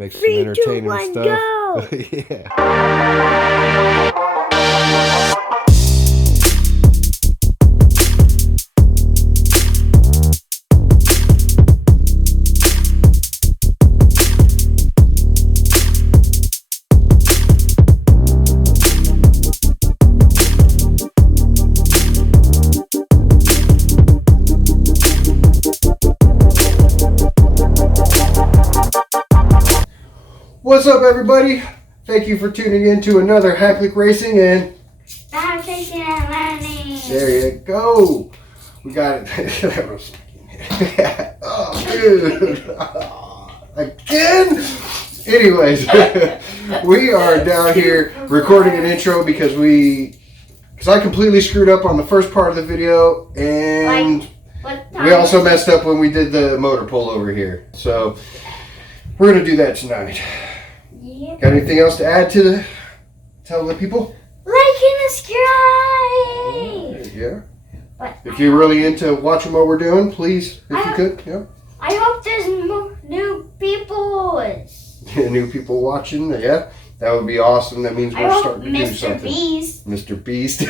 make some 3, 2, entertaining 1, stuff. go! Yeah. What's up, everybody? Thank you for tuning in to another Haklik Racing and Fishing and landing. there you go. We got it. That was oh, dude. Again? Anyways, we are down here recording an intro because I completely screwed up on the first part of the video, and we also messed up when we did the motor pull over here. So we're gonna do that tonight. Yep. Got anything else to add to tell the people? Like and subscribe. Yeah. But If you're really into watching what we're doing, please, if you could, yeah. I hope there's more new people. New people watching, yeah, that would be awesome. That means we're starting to do something. Mr. Beast.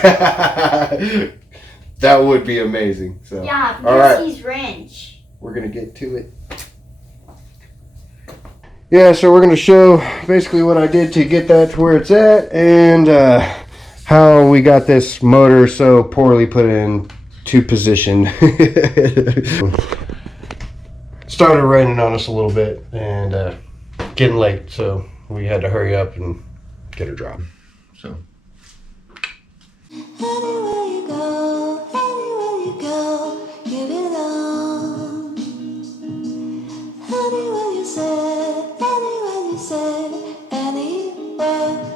That would be amazing. So Yeah, all right, Beastie's wrench. we're gonna get to it. Yeah, so we're going to show basically what I did to get that to where it's at, and how we got this motor so poorly put into position. Started raining on us a little bit and getting late, so we had to hurry up and get her dropped. So Anywhere you go, give it on. Anywhere you say, anywhere.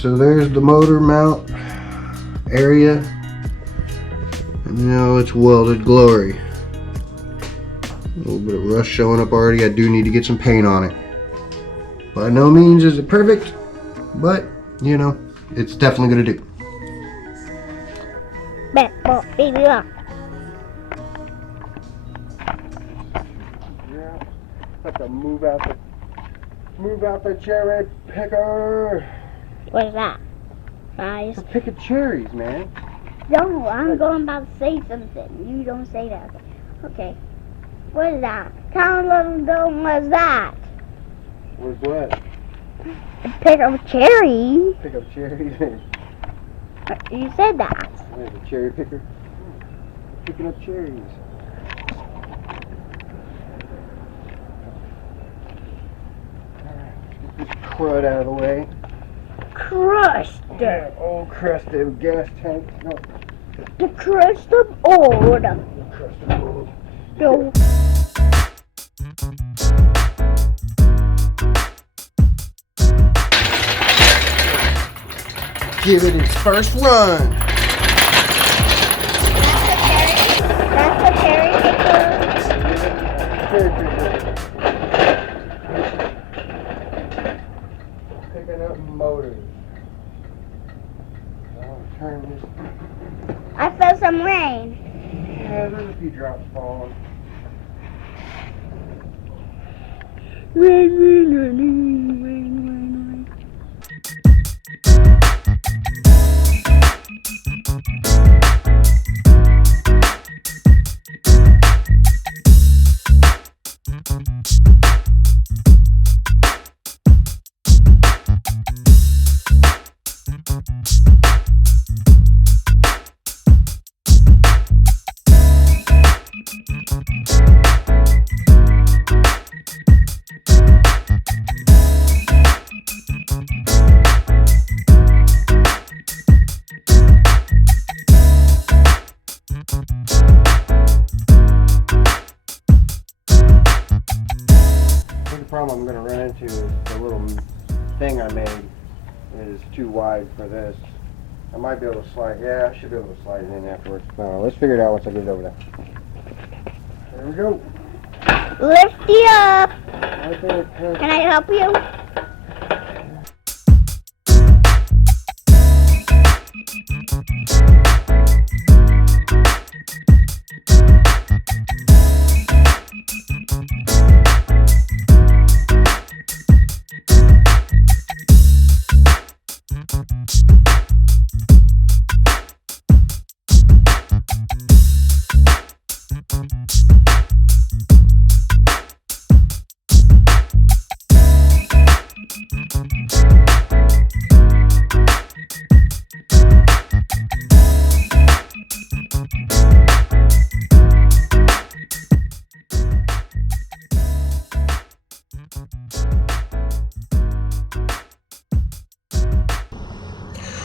so there's the motor mount area, and now it's welded glory. A little bit of rust showing up already. I do need to get some paint on it. By no means is it perfect, but you know, it's definitely gonna do. Yeah, have to move out the cherry picker. What is that? Fries? For picking cherries, man. No, I'm going about to say something. You don't say that. Okay. What is that? How long ago was that? Was what? Pick up cherries. Pick up cherries. You said that. There's a cherry picker. Picking up cherries. Alright, get this crud out of the way. Crushed. Old crusted gas tank. No, The crust of old. No. Give it its first run. That's a cherry picker. Picking up motors. Turn this. I felt some rain. Yeah, there's a few drops falling. Rain, rain, rain, rain, rain, rain. The problem I'm going to run into is the little thing I made is too wide for this. I might be able to slide, yeah, I should be able to slide it in afterwards. No, let's figure it out once I get it over there. There we go. Lift you up. Right there. Can I help you?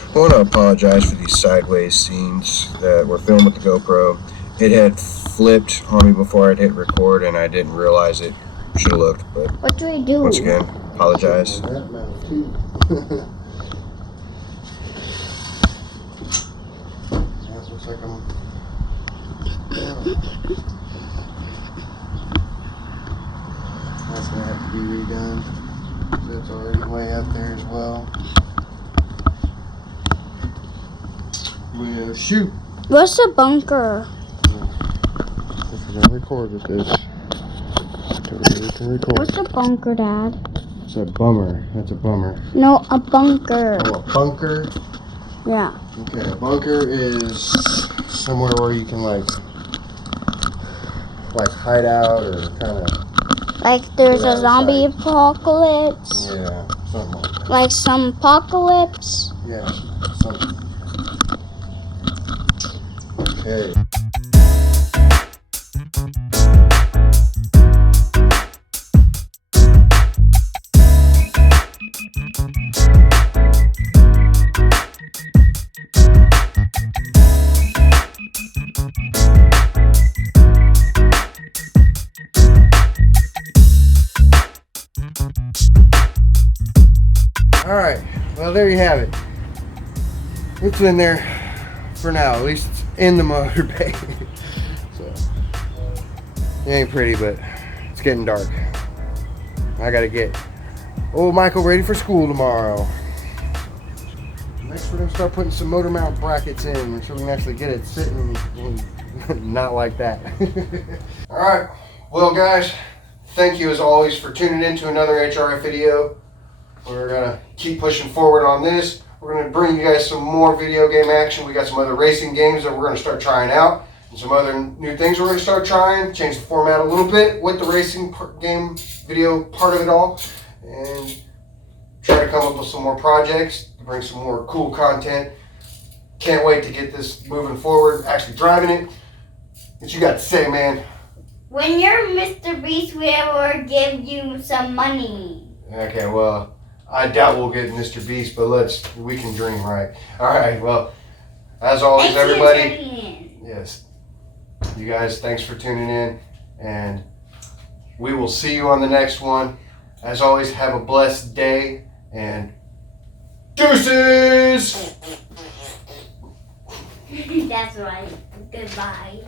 I want to apologize for these sideways scenes that were filmed with the GoPro. It had flipped on me before I'd hit record and I didn't realize it. Should have looked, but What do we do? once again, apologize. Looks like I'm... That's gonna have to be redone. That's already way up there as well. Well, shoot. What's a bunker? If you're gonna record with this, to record. What's a bunker, Dad? It's a bummer. That's a bummer. No, a bunker. Oh, a bunker? Yeah. Okay, a bunker is somewhere where you can like hide out or kind of... Like there's Yeah, a zombie outside. apocalypse. Yeah, something like that. Like some apocalypse. Yeah, something. Okay. Alright, well there you have it. It's in there for now, at least it's in the motor bay. So, it ain't pretty, but it's getting dark. I gotta get old Michael ready for school tomorrow. Next we're gonna start putting some motor mount brackets in so we can actually get it sitting not like that. Alright, well guys, thank you as always for tuning in to another HRF video. We're gonna keep pushing forward on this. We're gonna bring you guys some more video game action. We got some other racing games that we're gonna start trying out, and some other new things we're gonna start trying. Change the format a little bit with the racing game video part of it all, and try to come up with some more projects, bring some more cool content. Can't wait to get this moving forward. Actually driving it. What you got to say, man? When you're Mr. Beast, we will give you some money. Okay, well, I doubt we'll get Mr. Beast, but we can dream, right? All right, well, As always, Thanks for everybody. tuning in. Yes. You guys, thanks for tuning in. And we will see you on the next one. As always, have a blessed day. And deuces! That's right. Goodbye.